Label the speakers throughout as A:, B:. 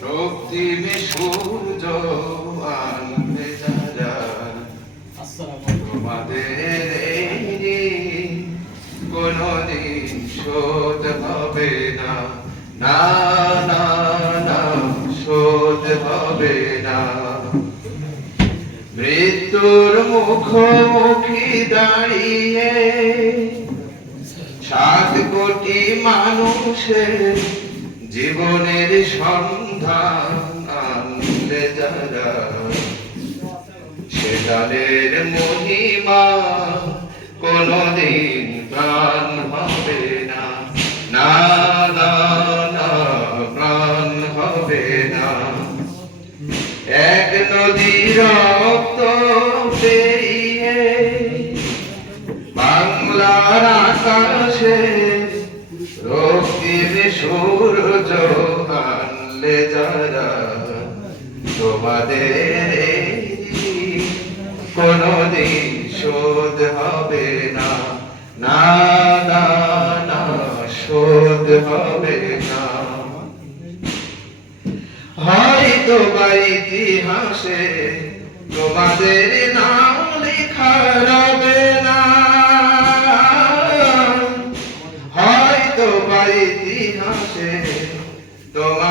A: শক্তি বিসূর্য আনবে যারা তোমাদের এই কোনদিন শোধ হবে না। না না না, শোধ হবে না। মৃত্যুর মুখোমুখি দাঁড়িয়ে সাত কোটি মানুষের জীবনের সন্ধান যারা সেদানের মহিমা কোনদিন প্রাণ হবে না। না না প্রাণ হবে এক নদী রক্ত পেরিয়ে বাংলার আকাশে সূর্য আনলে যারা তোমাদের কোনদিন শোধ হবে না। না না না, শোধ হবে না। হয়তো বা ইতিহাসে তোমাদের নাম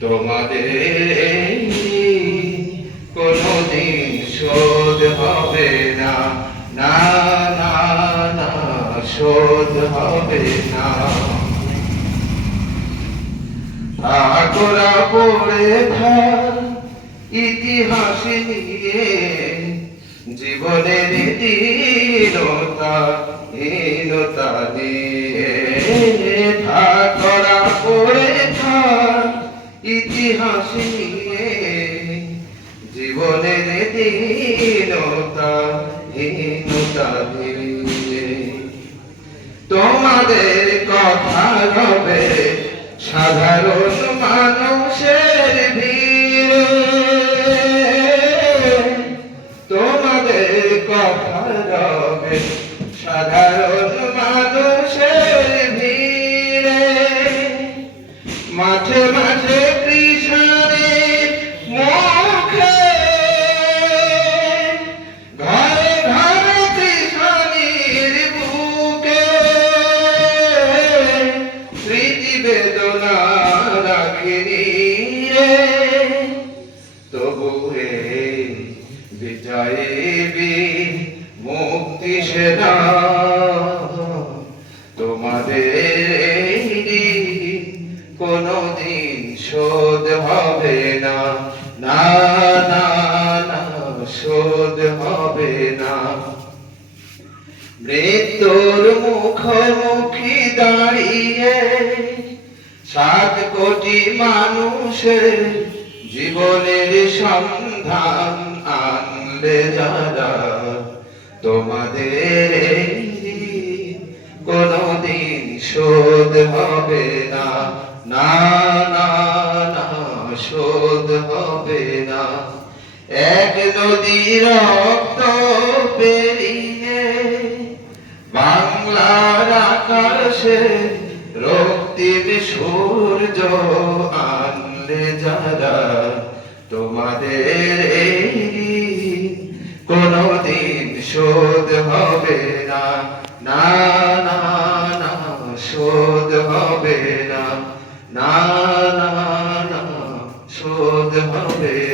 A: তোমাদের কোনদিন শোধ হবে না। না না না, শোধ হবে না। আগরা পড়ে থার ইতিহাস নিয়ে, জীবনের দীনতা হীনতা নিয়ে। ইতিহাস নিয়ে জীবনের দীনতা তোমাদের কথা হবে সাধারণ মানুষের তোমাদের কথা হবে সাধারণ মানুষের ভিড়ে। মাঝে মাঝে রে তবু হে বিজয়ে বি মুক্তি সেনা, তোমাদের কোনদিন শোধ হবে না। না না না, শোধ হবে না। মৃত্যুর মুখোমুখি দাঁড়িয়ে সাত কোটি মানুষের জীবনের সন্ধান আনলে যারা? তোমাদের কোনদিন শোধ হবে না। না না না, শোধ হবে না। এক নদী রক্ত পেরিয়ে বাংলার আকাশে সূর্য আনলে যারা তোমাদের এই কোনদিন শোধ হবে না। না না না, শোধ হবে না। না না না, শোধ হবে না